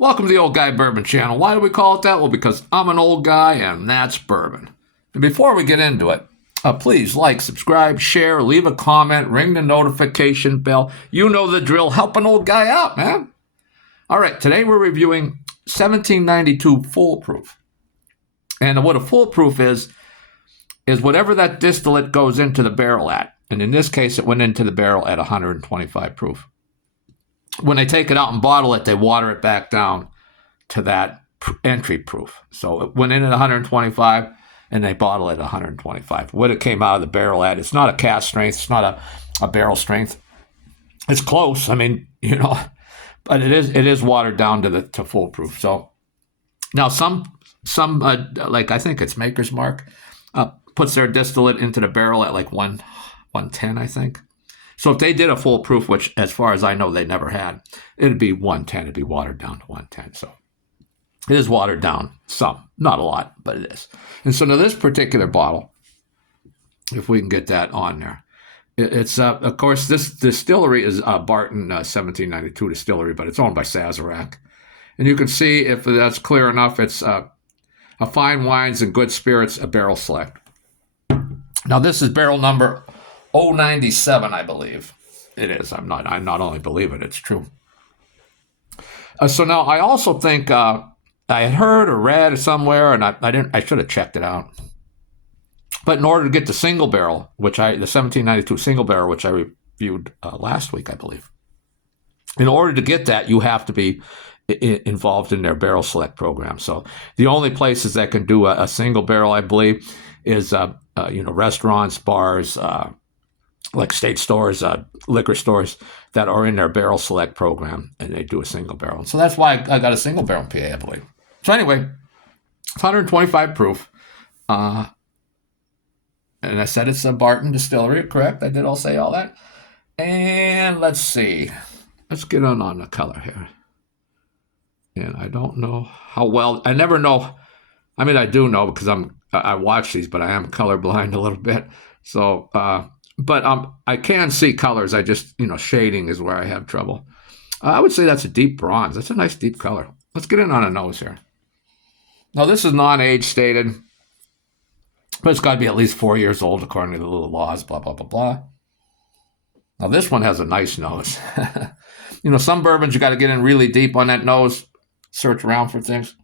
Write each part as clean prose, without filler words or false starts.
Welcome to the Old Guy Bourbon channel. Why do we call it that? Well, because I'm an old guy and that's bourbon. And before we get into it, please like, subscribe, share, leave a comment, ring the notification bell. You know the drill. Help an old guy out, man. All right, today we're reviewing 1792 Foolproof. And what a foolproof is whatever that distillate goes into the barrel at. And in this case, it went into the barrel at 125 proof. When they take it out and bottle it, they water it back down to that entry proof. So it went in at 125 and they bottle it at 125. What it came out of the barrel at, it's not a cask strength, it's not a barrel strength. It's close. I mean, but it is watered down to foolproof. So now some like I think it's Maker's Mark, puts their distillate into the barrel at like 110, I think. So if they did a foolproof, which as far as I know they never had, it'd be 110. It'd be watered down to 110. So it is watered down some, not a lot, but it is. And so now this particular bottle, if we can get that on there, it's of course this distillery is Barton 1792 distillery, but it's owned by Sazerac. And you can see if that's clear enough, it's a fine wines and good spirits, a barrel select. Now this is barrel number 097, I believe. It is. I not only believe it, it's true. So now I also think I had heard or read somewhere, and I should have checked it out. But in order to get the single barrel, the 1792 single barrel, which I reviewed last week, I believe, in order to get that, you have to be involved in their barrel select program. So the only places that can do a single barrel, I believe, is restaurants, bars, like state stores, liquor stores that are in their barrel select program, and they do a single barrel. So that's why I got a single barrel in PA, I believe. So anyway, it's 125 proof. And I said it's a Barton distillery, correct? I did all say all that. And let's see. Let's get on the color here. And I don't know how well, I never know. I mean, I do know because I watch these, but I am colorblind a little bit. So, but I can see colors. I just, shading is where I have trouble. I would say that's a deep bronze. That's a nice deep color. Let's get in on a nose here. Now, this is non-age stated, but it's got to be at least 4 years old according to the little laws, blah, blah, blah, blah. Now, this one has a nice nose. Some bourbons, you got to get in really deep on that nose, search around for things.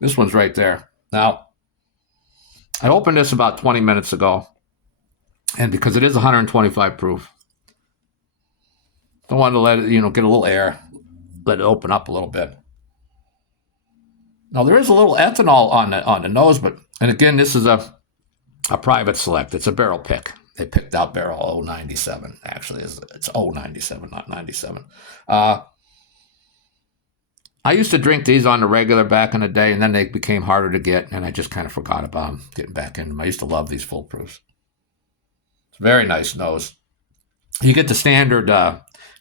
This one's right there. Now, I opened this about 20 minutes ago. And because it is 125 proof, I wanted to let it, get a little air, let it open up a little bit. Now there is a little ethanol on the nose, and again, this is a private select. It's a barrel pick. They picked out barrel 097. Actually, it's 097, not 97. I used to drink these on the regular back in the day, and then they became harder to get, and I just kind of forgot about them, getting back in them. I used to love these foolproofs. Very nice nose. You get the standard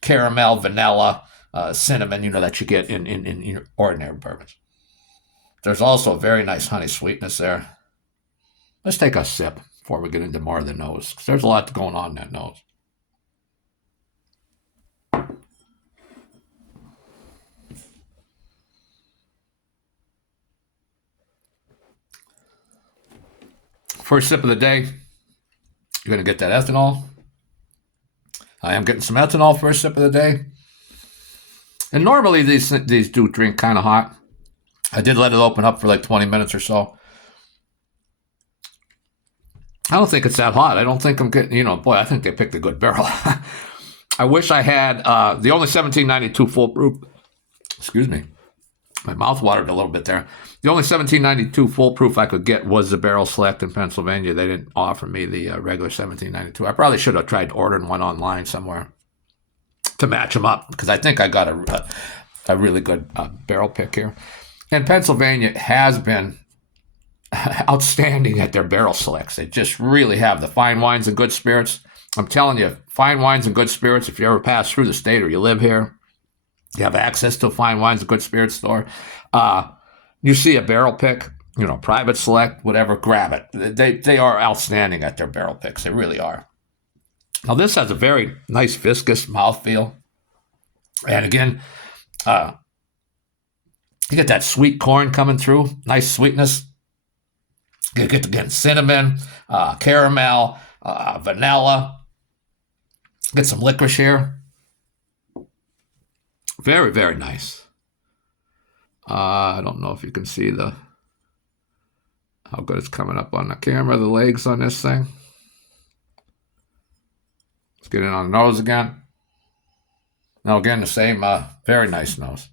caramel, vanilla, cinnamon, that you get in ordinary bourbons. There's also a very nice honey sweetness there. Let's take a sip before we get into more of the nose, because there's a lot going on in that nose. First sip of the day. You're going to get that ethanol. I am getting some ethanol first sip of the day. And normally these do drink kind of hot. I did let it open up for like 20 minutes or so. I don't think it's that hot. I don't think I'm getting, I think they picked a good barrel. I wish I had the only 1792 foolproof. Excuse me. My mouth watered a little bit there. The only 1792 foolproof I could get was the barrel select in Pennsylvania. They didn't offer me the regular 1792. I probably should have tried ordering one online somewhere to match them up, because I think I got a really good barrel pick here. And Pennsylvania has been outstanding at their barrel selects. They just really have the fine wines and good spirits. I'm telling you, fine wines and good spirits, if you ever pass through the state or you live here, you have access to a fine wines and good spirits store. You see a barrel pick, private select, whatever, grab it. They are outstanding at their barrel picks. They really are. Now, this has a very nice viscous mouthfeel. And again, You get that sweet corn coming through, nice sweetness. You get again cinnamon, caramel, vanilla. Get some licorice here. Very, very nice. I don't know if you can see how good it's coming up on the camera, the legs on this thing. Let's get in on the nose again. Now again, the same, very nice nose.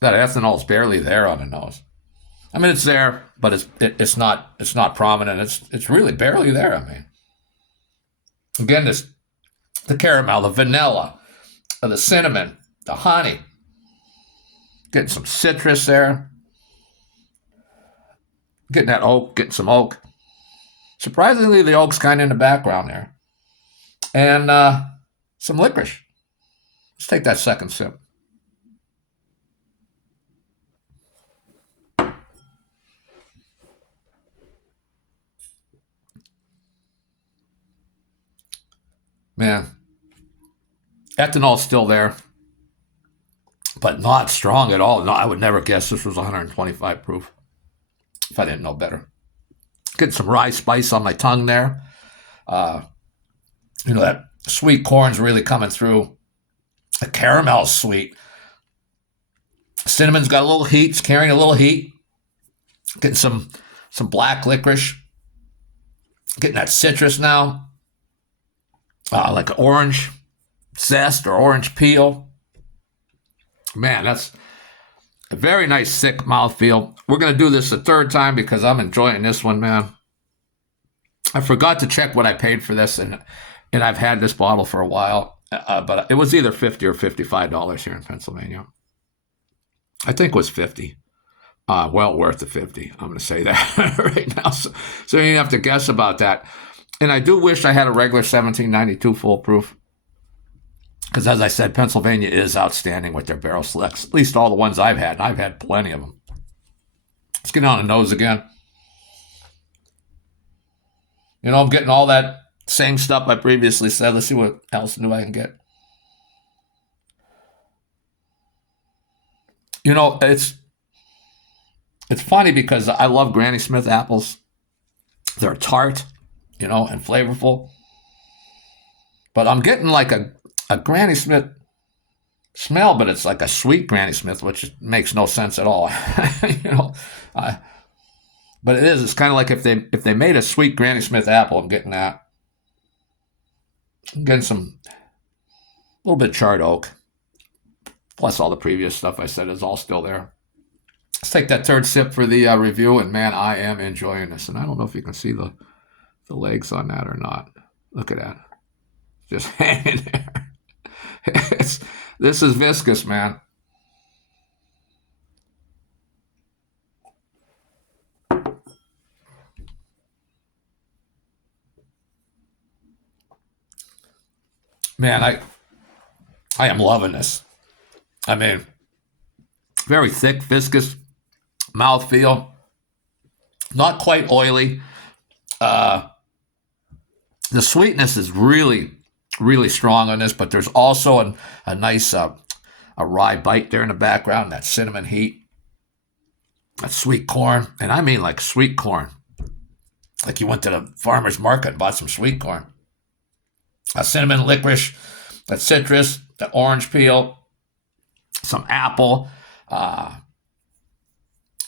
That ethanol is barely there on the nose. I mean, it's there, but it's not prominent. It's really barely there. I mean, again, the caramel, the vanilla, the cinnamon, the honey. Getting some citrus there. Getting that oak, getting some oak. Surprisingly, the oak's kind of in the background there. And some licorice. Let's take that second sip. Man, ethanol's still there, but not strong at all. No, I would never guess this was 125 proof if I didn't know better. Getting some rye spice on my tongue there. That sweet corn's really coming through. The caramel's sweet. Cinnamon's got a little heat. It's carrying a little heat. Getting some black licorice. Getting that citrus now. Like an orange zest or orange peel. Man, that's a very nice, thick mouthfeel. We're going to do this a third time because I'm enjoying this one, man. I forgot to check what I paid for this, and I've had this bottle for a while, but it was either $50 or $55 here in Pennsylvania. I think it was $50. Well worth the $50. I'm going to say that right now. So you don't have to guess about that. And I do wish I had a regular 1792 full proof. Because as I said, Pennsylvania is outstanding with their barrel selects. At least all the ones I've had. And I've had plenty of them. Let's get on the nose again. I'm getting all that same stuff I previously said. Let's see what else new I can get. It's funny because I love Granny Smith apples. They're tart, and flavorful. But I'm getting like a Granny Smith smell, but it's like a sweet Granny Smith, which makes no sense at all. But it is. It's kind of like if they made a sweet Granny Smith apple, I'm getting that. I'm getting a little bit of charred oak. Plus all the previous stuff I said is all still there. Let's take that third sip for the review, and man, I am enjoying this. And I don't know if you can see the legs on that or not. Look at that. Just hanging there. This is viscous, man. Man, I am loving this. I mean, very thick, viscous mouthfeel. Not quite oily. The sweetness is really, really strong on this, but there's also a nice a rye bite there in the background, that cinnamon heat, that sweet corn, and I mean like sweet corn. Like you went to the farmer's market and bought some sweet corn. A cinnamon, licorice, that citrus, the orange peel, some apple.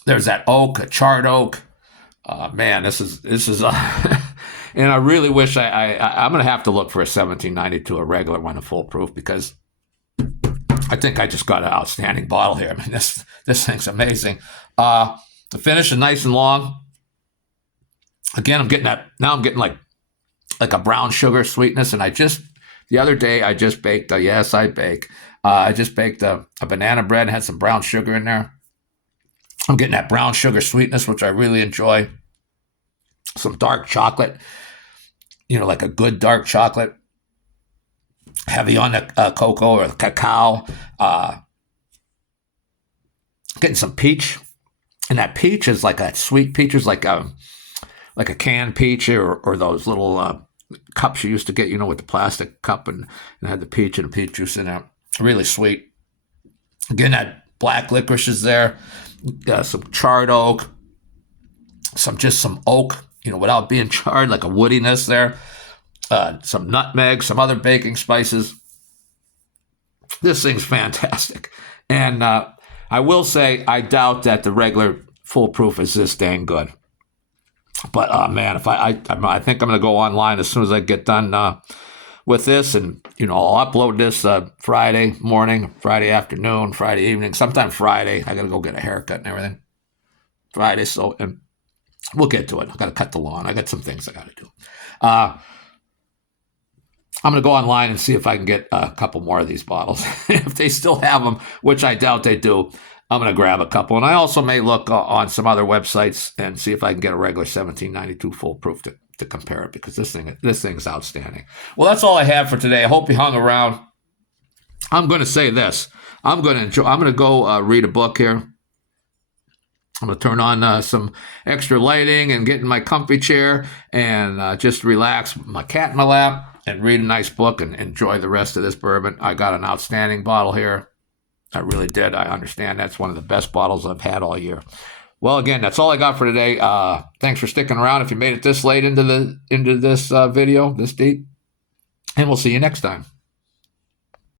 There's that oak, a charred oak. Man, this is and I really wish I'm going to have to look for a 1792, a regular one, a full proof, because I think I just got an outstanding bottle here. I mean, this thing's amazing. The finish is nice and long. Again, I'm getting like a brown sugar sweetness, and the other day I just baked I just baked a banana bread and had some brown sugar in there. I'm getting that brown sugar sweetness, which I really enjoy. Some dark chocolate, like a good dark chocolate. Heavy on the cocoa or the cacao. Getting some peach. And that peach is like a sweet peach. Is like a canned peach or those little cups you used to get, with the plastic cup and had the peach and the peach juice in it. Really sweet. Again, black licorice is there, some charred oak, some oak, without being charred, like a woodiness there, some nutmeg, some other baking spices. This thing's fantastic. And I will say, I doubt that the regular foolproof is this dang good. But man, if I think I'm going to go online as soon as I get done with this, and I'll upload this Friday morning, Friday afternoon, Friday evening, sometime Friday. I got to go get a haircut and everything. Friday, and we'll get to it. I got to cut the lawn. I got some things I got to do. I'm going to go online and see if I can get a couple more of these bottles. If they still have them, which I doubt they do, I'm going to grab a couple. And I also may look on some other websites and see if I can get a regular 1792 foolproof to compare it, because this thing's outstanding. Well, that's all I have for today. I hope you hung around. I'm going to say this. I'm going to go read a book here. I'm going to turn on some extra lighting and get in my comfy chair and just relax with my cat in my lap and read a nice book and enjoy the rest of this bourbon. I got an outstanding bottle here. I really did. I understand that's one of the best bottles I've had all year. Well, again, that's all I got for today. Thanks for sticking around if you made it this late into this video, this deep. And we'll see you next time.